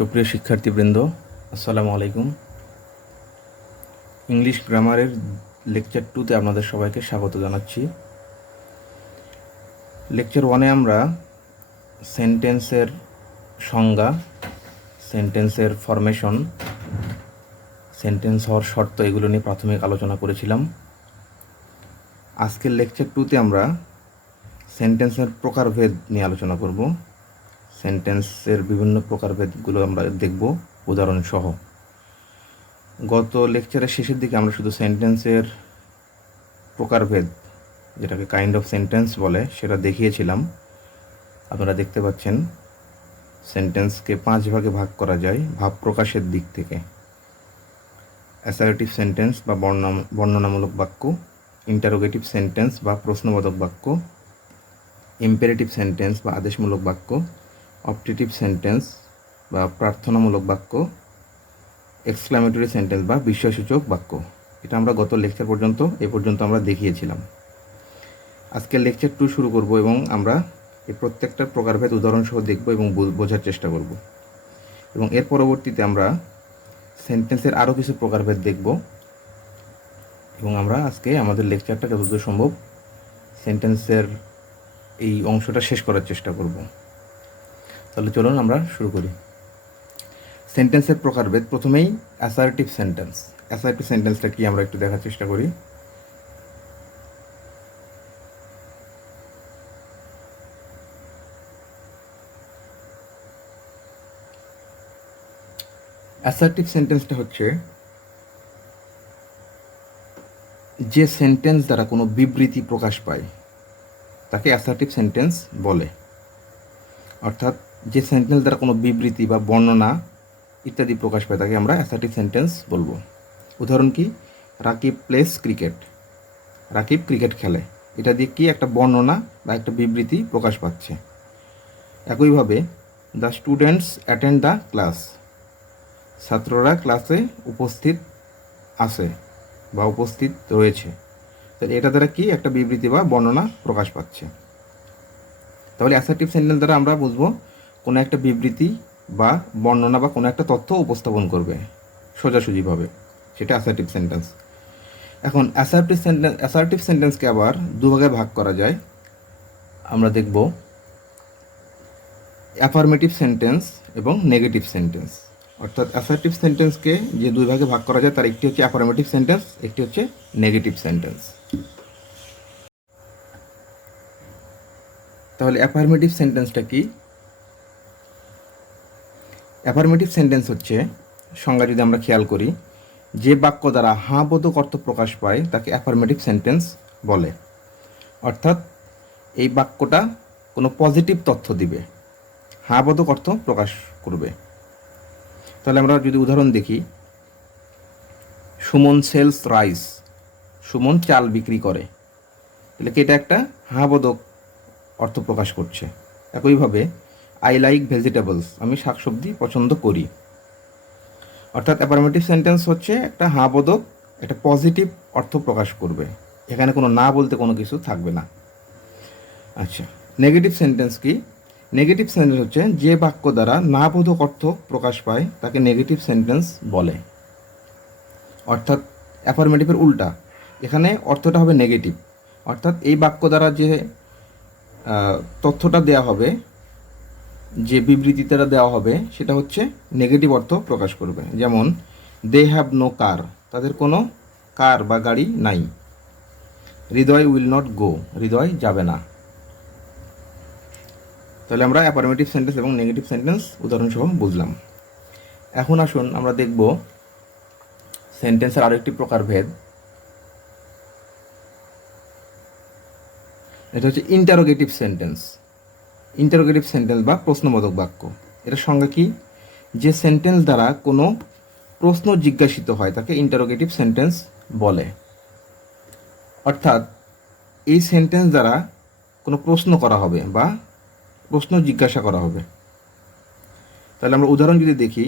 সুপ্রিয় শিক্ষার্থীবৃন্দ, আসসালামু আলাইকুম। ইংলিশ গ্রামারের লেকচার 2তে আপনাদের সবাইকে স্বাগত জানাচ্ছি। লেকচার 1-এ আমরা সেন্টেন্সের সংজ্ঞা, সেন্টেন্সের ফরমেশন, সেন্টেন্স হওয়ার শর্ত এগুলো নিয়ে প্রাথমিক আলোচনা করেছিলাম। আজকের লেকচার 2তে আমরা সেন্টেন্সের প্রকারভেদ নিয়ে আলোচনা করব। সেন্টেন্সের বিভিন্ন প্রকারভেদগুলো আমরা দেখব উদাহরণ সহ। গত লেকচারের শেষের দিকে আমরা শুধু সেন্টেন্সের প্রকারভেদ, যেটাকে কাইন্ড অফ সেন্টেন্স বলে, সেটা দেখিয়েছিলাম। আপনারা দেখতে পাচ্ছেন সেন্টেন্সকে 5 ভাগে ভাগ করা যায় ভাব প্রকাশের দিক থেকে: অ্যাসার্টিভ সেন্টেন্স বা বর্ণনামূলক বাক্য, ইন্টারোগেটিভ সেন্টেন্স বা প্রশ্নবোধক বাক্য, ইম্পেরেটিভ সেন্টেন্স বা আদেশমূলক বাক্য, অপটেটিভ সেন্টেন্স বা প্রার্থনামূলক বাক্য, এক্সক্লামেটরি সেন্টেন্স বা বিস্ময়সূচক বাক্য। এটা আমরা গত লেকচার এ পর্যন্ত আমরা দেখিয়েছিলাম। আজকের লেকচার 2 শুরু করব এবং আমরা এই প্রত্যেকটা প্রকারভেদ উদাহরণসহ দেখব এবং বোঝার চেষ্টা করব, এবং এর পরবর্তীতে আমরা সেন্টেন্সের আরও কিছু প্রকারভেদ দেখব, এবং আমরা আজকে আমাদের লেকচারটা যতদূর সম্ভব সেন্টেন্সের এই অংশটা শেষ করার চেষ্টা করব। তাহলে চলুন আমরা শুরু করি। সেন্টেন্সের প্রকারভেদ, প্রথমেই অ্যাসার্টিভ সেন্টেন্স। অ্যাসার্টিভ সেন্টেন্সটা কি আমরা একটু দেখার চেষ্টা করি। অ্যাসার্টিভ সেন্টেন্সটা হচ্ছে যে সেন্টেন্স দ্বারা কোনো বিবৃতি প্রকাশ পায় তাকে অ্যাসার্টিভ সেন্টেন্স বলে। অর্থাৎ যে সেন্টেন্স দ্বারা কোনো বিবৃতি বা বর্ণনা ইত্যাদি প্রকাশ পায় তাকে আমরা অ্যাসার্টিভ সেন্টেন্স বলবো। উদাহরণ কি? Rakib place cricket. Rakib cricket খেলে, এটা দিয়ে কি একটা বর্ণনা বা একটা বিবৃতি প্রকাশ পাচ্ছে। একইভাবে the students attend the class. ছাত্ররা ক্লাসে উপস্থিত আছে বা উপস্থিত রয়েছে। তাহলে এটা দ্বারা কি একটা বিবৃতি বা বর্ণনা প্রকাশ পাচ্ছে। তাহলে অ্যাসার্টিভ সেন্টেন্স দ্বারা আমরা বুঝবো কোনো একটা বিবৃতি বা বর্ণনা বা কোনো একটা তথ্য উপস্থাপন করবে সোজাসুজিভাবে, সেটা অ্যাসার্টিভ সেন্টেন্স। এখন অ্যাসার্টিভ সেন্টেন্সকে আবার দুভাগে ভাগ করা যায়। আমরা দেখব অ্যাফার্মেটিভ সেন্টেন্স এবং নেগেটিভ সেন্টেন্স। অর্থাৎ অ্যাসার্টিভ সেন্টেন্সকে যে দুই ভাগে ভাগ করা যায় তার একটি হচ্ছে অ্যাফার্মেটিভ সেন্টেন্স, একটি হচ্ছে নেগেটিভ সেন্টেন্স। তাহলে অ্যাফার্মেটিভ সেন্টেন্সটা কি? অ্যাফার্মেটিভ সেন্টেন্স হচ্ছে, সংজ্ঞা যদি আমরা খেয়াল করি, যে বাক্য দ্বারা হাঁ বোধক অর্থ প্রকাশ পায় তাকে অ্যাফার্মেটিভ সেন্টেন্স বলে। অর্থাৎ এই বাক্যটা কোনো পজিটিভ তথ্য দিবে, হাঁ বোধক অর্থ প্রকাশ করবে। তাহলে আমরা যদি উদাহরণ দেখি, সুমন সেলস রাইস। সুমন চাল বিক্রি করে, তাহলে কি এটা একটা হাঁ বোধক অর্থ প্রকাশ করছে। একইভাবে আই লাইক ভেজিটেবলস। আমি শাকসবজি পছন্দ করি। অর্থাৎ অ্যাফার্মেটিভ সেন্টেন্স হচ্ছে একটা হাঁ বোধক, একটা পজিটিভ অর্থ প্রকাশ করবে, এখানে কোনো না বলতে কোনো কিছু থাকবে না। আচ্ছা, নেগেটিভ সেন্টেন্স কি? নেগেটিভ সেন্টেন্স হচ্ছে যে বাক্য দ্বারা না বোধক অর্থ প্রকাশ পায় তাকে নেগেটিভ সেন্টেন্স বলে। অর্থাৎ অ্যাফার্মেটিভের উল্টা, এখানে অর্থটা হবে নেগেটিভ। অর্থাৎ এই বাক্য দ্বারা যে তথ্যটা দেওয়া হবে, যে বিবৃতিটা দেওয়া হবে, সেটা হচ্ছে নেগেটিভ অর্থ প্রকাশ করবে। যেমন দে হ্যাভ নো কার, তাদের কোনো কার বা গাড়ি নাই। হৃদয় উইল নট গো, হৃদয় যাবে না। তাহলে আমরা অ্যাফার্মেটিভ সেন্টেন্স এবং নেগেটিভ সেন্টেন্স উদাহরণসহ বুঝলাম। এখন আসুন আমরা দেখব সেন্টেন্সের আরও একটি প্রকারভেদ। এটা হচ্ছে ইন্টারোগেটিভ সেন্টেন্স। ইন্টারোগেটিভ সেন্টেন্স বা প্রশ্নবোধক বাক্য। এটার সংজ্ঞা কি? যে সেন্টেন্স দ্বারা কোনো প্রশ্ন জিজ্ঞাসিত হয় তাকে ইন্টারোগেটিভ সেন্টেন্স বলে। অর্থাৎ এই সেন্টেন্স দ্বারা কোনো প্রশ্ন করা হবে বা প্রশ্ন জিজ্ঞাসা করা হবে। তাহলে আমরা উদাহরণ যদি দেখি,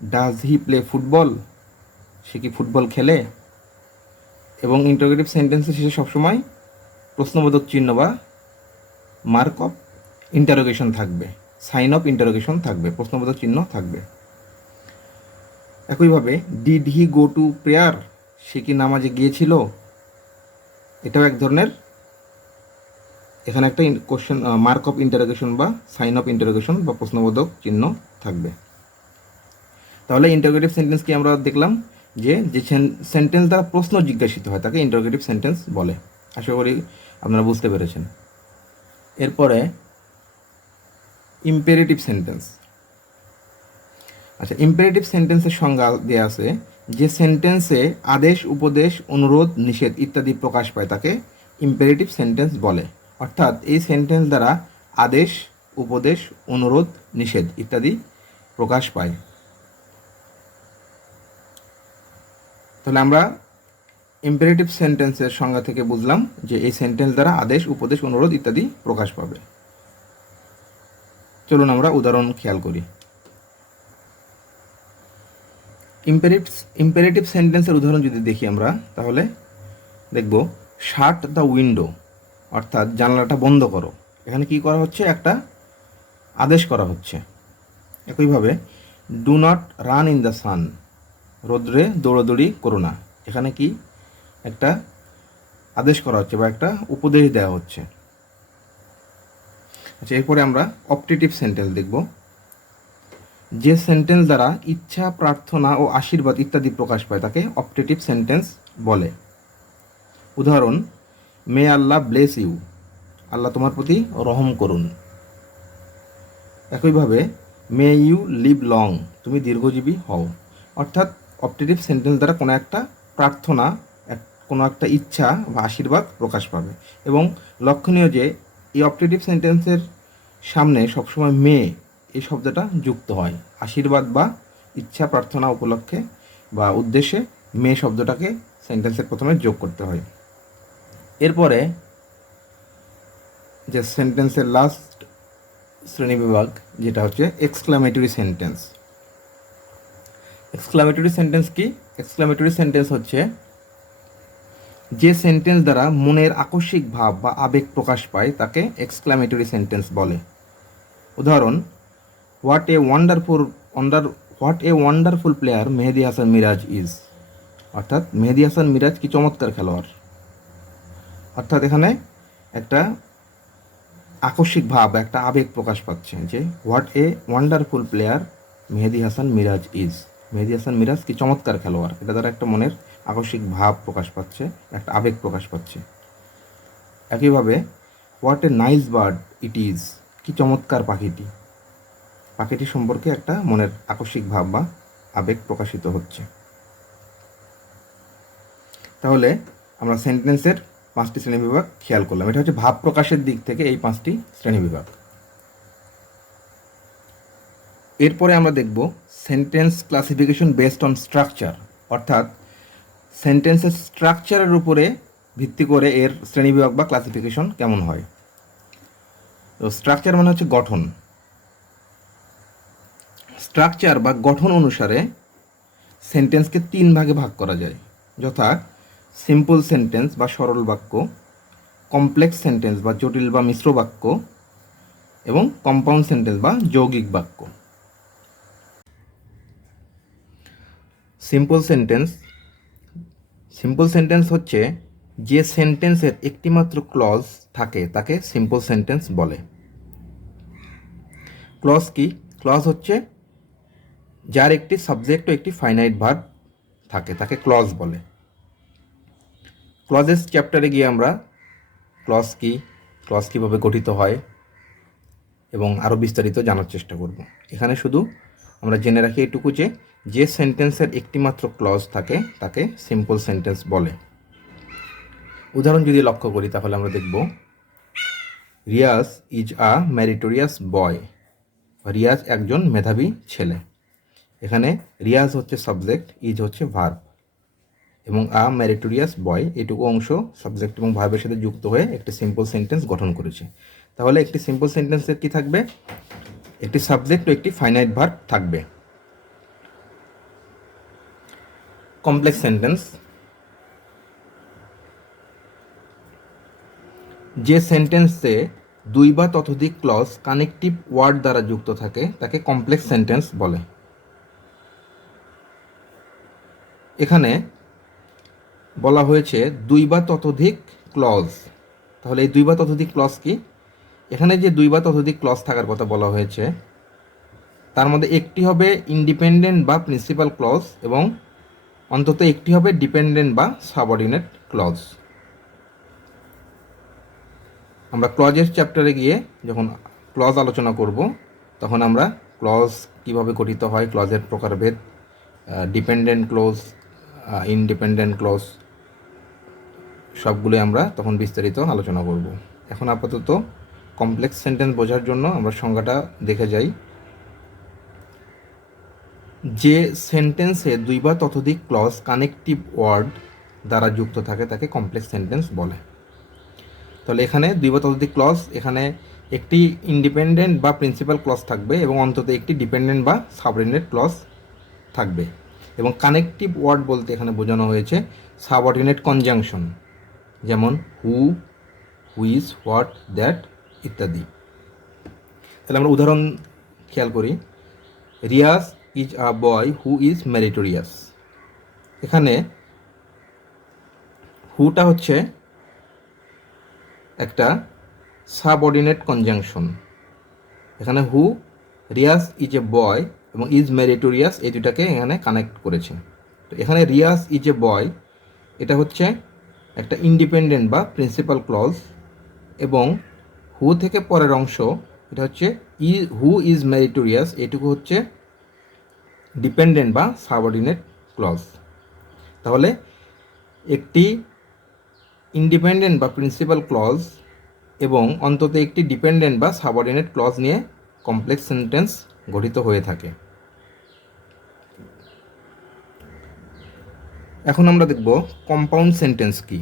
ডাজ হি প্লে ফুটবল? সে কি ফুটবল খেলে? এবং ইন্টারোগেটিভ সেন্টেন্সের শেষে সবসময় প্রশ্নবোধক চিহ্ন বা মার্ক অফ ইন্টারোগেশন থাকবে, সাইন অফ ইন্টারোগেশন থাকবে, প্রশ্নবোধক চিহ্ন থাকবে। একইভাবে did he go to prayer, সে কি নামাজে গিয়েছিল, এটাও এক ধরনের, এখানে একটা কোশ্চেন মার্ক অফ ইন্টারোগেশন বা সাইন অফ ইন্টারোগেশন বা প্রশ্নবোধক চিহ্ন থাকবে। তাহলে ইন্টারোগেটিভ সেন্টেন্স কি আমরা দেখলাম যে যে সেন্টেন্স দ্বারা প্রশ্ন জিজ্ঞাসিত হয় তাকে ইন্টারোগেটিভ সেন্টেন্স বলে। আশা করি আপনারা বুঝতে পেরেছেন। এরপরে ইম্পেরেটিভ সেন্টেন্স। আচ্ছা, ইম্পেরেটিভ সেন্টেন্সের সংজ্ঞা দেওয়া আছে যে সেন্টেন্সে আদেশ, উপদেশ, অনুরোধ, নিষেধ ইত্যাদি প্রকাশ পায় তাকে ইম্পেরেটিভ সেন্টেন্স বলে। অর্থাৎ এই সেন্টেন্স দ্বারা আদেশ, উপদেশ, অনুরোধ, নিষেধ ইত্যাদি প্রকাশ পায়। তাহলে আমরা ইম্পেরেটিভ সেন্টেন্সের সংজ্ঞা থেকে বুঝলাম যে এই সেন্টেন্স দ্বারা আদেশ, উপদেশ, অনুরোধ ইত্যাদি প্রকাশ পাবে। চলুন আমরা উদাহরণ খেয়াল করি। ইম্পেরেটিভ সেন্টেন্সের উদাহরণ যদি দেখি আমরা, তাহলে দেখব শাট দ্য উইন্ডো, অর্থাৎ জানলাটা বন্ধ করো। এখানে কি করা হচ্ছে, একটা আদেশ করা হচ্ছে। একইভাবে do not run in the sun, রোদ্রে দৌড়াদৌড়ি করো না, এখানে কি একটা আদেশ করা হচ্ছে বা একটা উপদেশ দেওয়া হচ্ছে। আচ্ছা, এরপরে আমরা অপটেটিভ সেন্টেন্স দেখব। যে সেন্টেন্স দ্বারা ইচ্ছা, প্রার্থনা ও আশীর্বাদ ইত্যাদি প্রকাশ পায় তাকে অপটেটিভ সেন্টেন্স বলে। উদাহরণ, মে আল্লাহ ব্লেস ইউ, আল্লাহ তোমার প্রতি রহম করুন। একইভাবে মে ইউ লিভ লং, তুমি দীর্ঘজীবী হও। অর্থাৎ অপটেটিভ সেন্টেন্স দ্বারা কোনো একটা প্রার্থনা, কোনো একটা ইচ্ছা বা আশীর্বাদ প্রকাশ পাবে। এবং লক্ষণীয় যে এই অপটেটিভ সেন্টেন্সের সামনে সবসময় মে এই শব্দটা যুক্ত হয়। আশীর্বাদ বা ইচ্ছা, প্রার্থনা উপলক্ষে বা উদ্দেশ্যে মে শব্দটাকে সেন্টেন্সের প্রথমে যোগ করতে হয়। এরপরে যে সেন্টেন্সের লাস্ট শ্রেণীবিভাগ, যেটা হচ্ছে এক্সক্লামেটরি সেন্টেন্স। এক্সক্লামেটরি সেন্টেন্স কি? এক্সক্লামেটরি সেন্টেন্স হচ্ছে যে সেন্টেন্স দ্বারা মনের আকস্মিক ভাব বা আবেগ প্রকাশ পায় তাকে এক্সক্লামেটরি সেন্টেন্স বলে। উদাহরণ, what a wonderful player Mehedi Hasan Miraz is, অর্থাৎ মেহেদি হাসান মিরাজ কি চমৎকার খেলোয়াড়। অর্থাৎ এখানে একটা আকস্মিক ভাব, একটা আবেগ প্রকাশ পাচ্ছে যে what a wonderful player Mehedi Hasan Miraz is, Mehedi Hasan Miraz কি চমৎকার খেলোয়াড়। এটা দ্বারা একটা মনের আকস্মিক ভাব প্রকাশ পাচ্ছে, একটা আবেগ প্রকাশ পাচ্ছে। একইভাবে what a nice bird it is, কি চমৎকার পাখিটি, পাখিটি সম্পর্কে একটা মনের আকস্মিক ভাব বা আবেগ প্রকাশিত হচ্ছে। তাহলে আমরা সেন্টেন্সের 5টি শ্রেণীবিভাগ খেয়াল করলাম। এটা হচ্ছে ভাব প্রকাশের দিক থেকে এই 5টি শ্রেণীবিভাগ। এরপরে আমরা দেখব sentence classification based on structure, অর্থাৎ সেন্টেন্সের স্ট্রাকচারের উপরে ভিত্তি করে এর শ্রেণীবিভাগ বা ক্লাসিফিকেশন কেমন হয়। তো স্ট্রাকচার মানে হচ্ছে গঠন। স্ট্রাকচার বা গঠন অনুসারে সেন্টেন্সকে 3 ভাগে ভাগ করা যায়, যথা সিম্পল সেন্টেন্স বা সরল বাক্য, কমপ্লেক্স সেন্টেন্স বা জটিল বা মিশ্র বাক্য, এবং কম্পাউন্ড সেন্টেন্স বা যৌগিক বাক্য। সিম্পল সেন্টেন্স হচ্ছে যে সেন্টেন্সের একটিমাত্র ক্লজ থাকে তাকে সিম্পল সেন্টেন্স বলে। ক্লজ কি? ক্লজ হচ্ছে যার একটি সাবজেক্ট ও একটি ফাইনাইট ভার্ব থাকে তাকে ক্লজ বলে। ক্লজেস চ্যাপ্টারে গিয়ে আমরা ক্লজ কি, ক্লজ কীভাবে গঠিত হয় এবং আরও বিস্তারিত জানার চেষ্টা করব। এখানে শুধু আমরা জেনে রাখি এটুকু যে সেন্টেন্সের একটিমাত্র ক্লজ থাকে তাকে সিম্পল সেন্টেন্স বলে। উদাহরণ যদি লক্ষ্য করি তাহলে আমরা দেখব, রিয়াজ ইজ আ ম্যারিটোরিয়াস বয়, রিয়াজ একজন মেধাবী ছেলে। এখানে রিয়াজ হচ্ছে সাবজেক্ট, ইজ হচ্ছে ভার্ব, এবং আ ম্যারিটোরিয়াস বয় এটুকু অংশ সাবজেক্ট এবং ভার্বের সাথে যুক্ত হয়ে একটি সিম্পল সেন্টেন্স গঠন করেছে। তাহলে একটি সিম্পল সেন্টেন্সের কি থাকবে? একটি সাবজেক্ট ও একটি ফাইনাইট ভার্ব থাকবে। কমপ্লেক্স সেন্টেন্স, যে সেন্টেন্সে 2 বা ততোধিক ক্লজ কানেকটিভ ওয়ার্ড দ্বারা যুক্ত থাকে তাকে কমপ্লেক্স সেন্টেন্স বলে। এখানে বলা হয়েছে 2 বা ততোধিক ক্লজ। তাহলে এই 2 বা ততোধিক ক্লজ কি? এখানে যে 2 বা ততোধিক ক্লজ থাকার কথা বলা হয়েছে তার মধ্যে একটি হবে ইন্ডিপেন্ডেন্ট বা প্রিন্সিপাল ক্লজ এবং অন্তত একটি হবে ডিপেন্ডেন্ট বা সাবঅর্ডিনেট ক্লজ। আমরা ক্লজের চ্যাপ্টারে গিয়ে যখন ক্লজ আলোচনা করব তখন আমরা ক্লজ কিভাবে গঠিত হয়, ক্লজের প্রকারভেদ, ডিপেন্ডেন্ট ক্লজ, ইনডিপেন্ডেন্ট ক্লজ সবগুলোই আমরা তখন বিস্তারিত আলোচনা করব। এখন আপাতত কমপ্লেক্স সেন্টেন্স বোঝার জন্য আমরা সংজ্ঞাটা দেখে যাই। যে সেন্টেন্সে 2 বা ততোধিক ক্লজ কানেকটিভ ওয়ার্ড দ্বারা যুক্ত থাকে তাকে কমপ্লেক্স সেন্টেন্স বলে। তাহলে এখানে 2 বা ততোধিক ক্লজ, এখানে একটি ইন্ডিপেন্ডেন্ট বা প্রিন্সিপাল ক্লজ থাকবে এবং অন্তত একটি ডিপেন্ডেন্ট বা সাবঅর্ডিনেট ক্লজ থাকবে। এবং কানেকটিভ ওয়ার্ড বলতে এখানে বোঝানো হয়েছে সাবঅর্ডিনেট কনজাংশন, যেমন হু, হুইচ, হোয়াট, দ্যাট ইত্যাদি। তাহলে আমরা উদাহরণ খেয়াল করি। Riaz is a boy who is meritorious. এখানে হুটা হচ্ছে একটা সাবঅর্ডিনেট কনজাংশন। এখানে হু, রিয়াজ ইজ এ বয় এবং ইজ মেরিটোরিয়াস এই দুটাকে এখানে কানেক্ট করেছে। তো এখানে রিয়াজ ইজ এ বয় এটা হচ্ছে একটা ইন্ডিপেন্ডেন্ট বা প্রিন্সিপাল ক্লজ এবং হু থেকে পরের অংশ এটা হচ্ছে হু ইজ মেরিটোরিয়াস, এটুকু হচ্ছে ডিপেন্ডেন্ট বা সাবঅর্ডিনেট ক্লজ। তাহলে একটি ইন্ডিপেন্ডেন্ট বা প্রিন্সিপাল ক্লজ এবং অন্তত একটি ডিপেন্ডেন্ট বা সাবঅর্ডিনেট ক্লজ নিয়ে কমপ্লেক্স সেন্টেন্স গঠিত হয়ে থাকে। এখন আমরা দেখব কম্পাউন্ড সেন্টেন্স কি।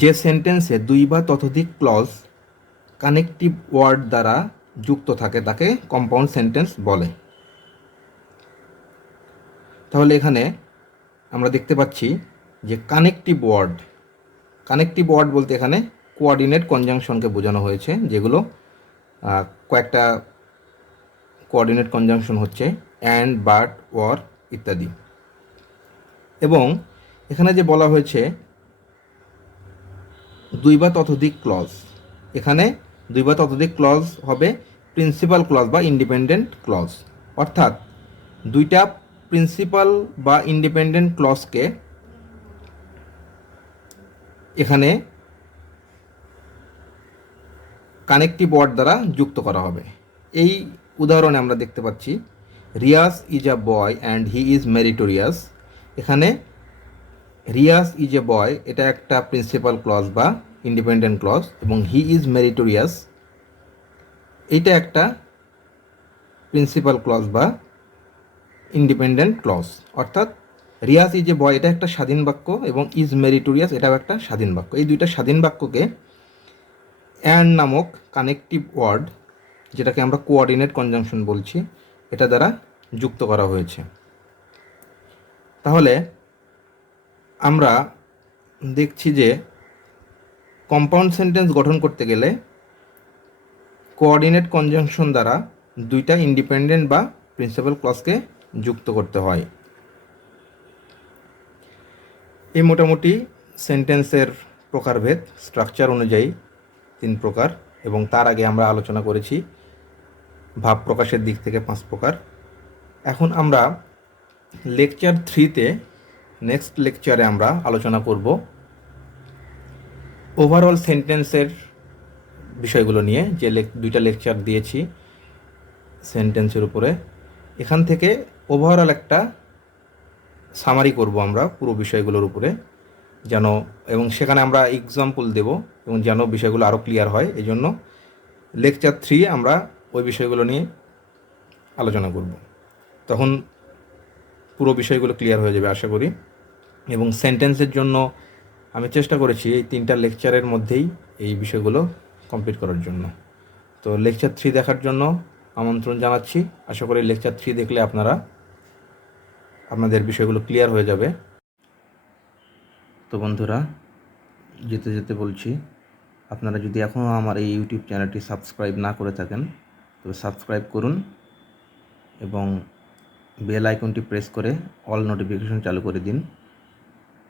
যে সেন্টেন্সে 2 বা ততোধিক ক্লজ কানেকটিভ ওয়ার্ড দ্বারা যুক্ত থাকে তাকে কম্পাউন্ড সেন্টেন্স বলে। তাহলে এখানে আমরা দেখতে পাচ্ছি যে কানেকটিভ ওয়ার্ড বলতে এখানে কোঅর্ডিনেট কনজাংশনকে বোঝানো হয়েছে, যেগুলো কয়েকটা কোঅর্ডিনেট কনজাংশন হচ্ছে অ্যান্ড, বাট, ওর ইত্যাদি। এবং এখানে যে বলা হয়েছে 2 বা ততোধিক ক্লজ, এখানে 2 বা ততোধিক ক্লজ হবে প্রিন্সিপাল ক্লজ বা ইন্ডিপেন্ডেন্ট ক্লজ, অর্থাৎ দুইটা প্রিন্সিপাল বা ইন্ডিপেন্ডেন্ট ক্লজকে এখানে কানেকটিভ ওয়ার্ড দ্বারা যুক্ত করা হবে। এই উদাহরণে আমরা দেখতে পাচ্ছি Riaz is a boy and he is meritorious. এখানে রিয়াজ ইজ এ বয় এটা একটা প্রিন্সিপাল ক্লজ বা ইন্ডিপেন্ডেন্ট ক্লজ এবং হি ইজ মেরিটোরিয়াস এইটা একটা প্রিন্সিপাল ক্লজ বা ইন্ডিপেন্ডেন্ট ক্লজ। অর্থাৎ রিয়াজ ইজ এ বয় এটা একটা স্বাধীন বাক্য এবং ইজ মেরিটোরিয়াস এটাও একটা স্বাধীন বাক্য। এই দুইটা স্বাধীন বাক্যকে অ্যান্ড নামক কানেকটিভ ওয়ার্ড, যেটাকে আমরা কোঅর্ডিনেট কনজাংশন বলছি, এটা দ্বারা যুক্ত করা হয়েছে। তাহলে আমরা দেখছি যে কম্পাউন্ড সেন্টেন্স গঠন করতে গেলে কোঅর্ডিনেট কনজাংশন দ্বারা দুইটা ইন্ডিপেন্ডেন্ট বা প্রিন্সিপাল ক্লজকে যুক্ত করতে হয়। এই মোটামুটি সেন্টেন্সের প্রকারভেদ স্ট্রাকচার অনুযায়ী 3 প্রকার, এবং তার আগে আমরা আলোচনা করেছি ভাব প্রকাশের দিক থেকে 5 প্রকার। এখন আমরা লেকচার 3-তে নেক্সট লেকচারে আমরা আলোচনা করব ওভারঅল সেন্টেন্সের বিষয়গুলো নিয়ে, যে দুইটা লেকচার দিয়েছি সেন্টেন্সের উপরে। এখান থেকে ওভারঅল একটা সামারি করব আমরা পুরো বিষয়গুলোর উপরে, যেন এবং সেখানে আমরা এক্সাম্পল দেব এবং যেন বিষয়গুলো আরও ক্লিয়ার হয়। এই জন্য লেকচার 3 আমরা ওই বিষয়গুলো নিয়ে আলোচনা করব। তখন পুরো বিষয়গুলো ক্লিয়ার হয়ে যাবে আশা করি। এবং সেন্টেন্সের জন্য আমি চেষ্টা করেছি এই 3টা লেকচারের মধ্যেই এই বিষয়গুলো কমপ্লিট করার জন্য। তো লেকচার 3 দেখার জন্য আমন্ত্রণ জানাচ্ছি। আশা করি লেকচার 3 দেখলে আপনাদের বিষয়গুলো ক্লিয়ার হয়ে যাবে। তো বন্ধুরা, যেতে যেতে বলছি, আপনারা যদি এখনও আমার এই ইউটিউব চ্যানেলটি সাবস্ক্রাইব না করে থাকেন তবে সাবস্ক্রাইব করুন এবং বেল আইকনটি প্রেস করে অল নোটিফিকেশন চালু করে দিন,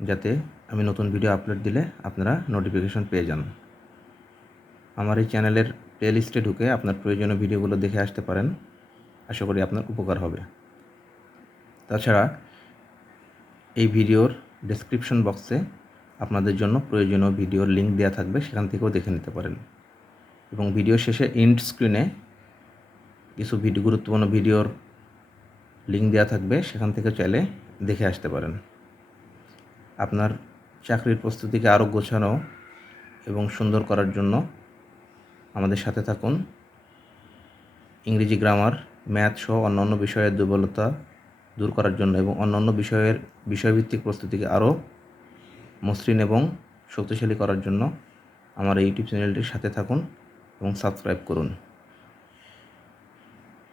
যাতে আমি নতুন ভিডিও আপলোড দিলে আপনারা নোটিফিকেশন পেয়ে যান। আমার এই চ্যানেলের প্লেলিস্টে ঢুকে আপনার প্রয়োজনীয় ভিডিওগুলো দেখে আসতে পারেন। আশা করি আপনার উপকার হবে। তাছাড়া এই ভিডিওর ডেসক্রিপশন বক্সে আপনাদের জন্য প্রয়োজনীয় ভিডিওর লিঙ্ক দেওয়া থাকবে, সেখান থেকেও দেখে নিতে পারেন। এবং ভিডিও শেষে এন্ড স্ক্রিনে কিছু গুরুত্বপূর্ণ ভিডিওর লিঙ্ক দেওয়া থাকবে, সেখান থেকে চাইলে দেখে আসতে পারেন। আপনার চাকরির প্রস্তুতিকে আরও গোছানো এবং সুন্দর করার জন্য আমাদের সাথে থাকুন। ইংরেজি, গ্রামার, ম্যাথ সহ অন্যান্য বিষয়ের দুর্বলতা দূর করার জন্য এবং অন্যান্য বিষয়ভিত্তিক প্রস্তুতিকে আরও মসৃণ এবং শক্তিশালী করার জন্য আমার এই ইউটিউব চ্যানেলটির সাথে থাকুন এবং সাবস্ক্রাইব করুন।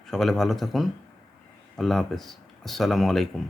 সকলে ভালো থাকুন। আল্লাহ হাফেজ। আসসালামু আলাইকুম।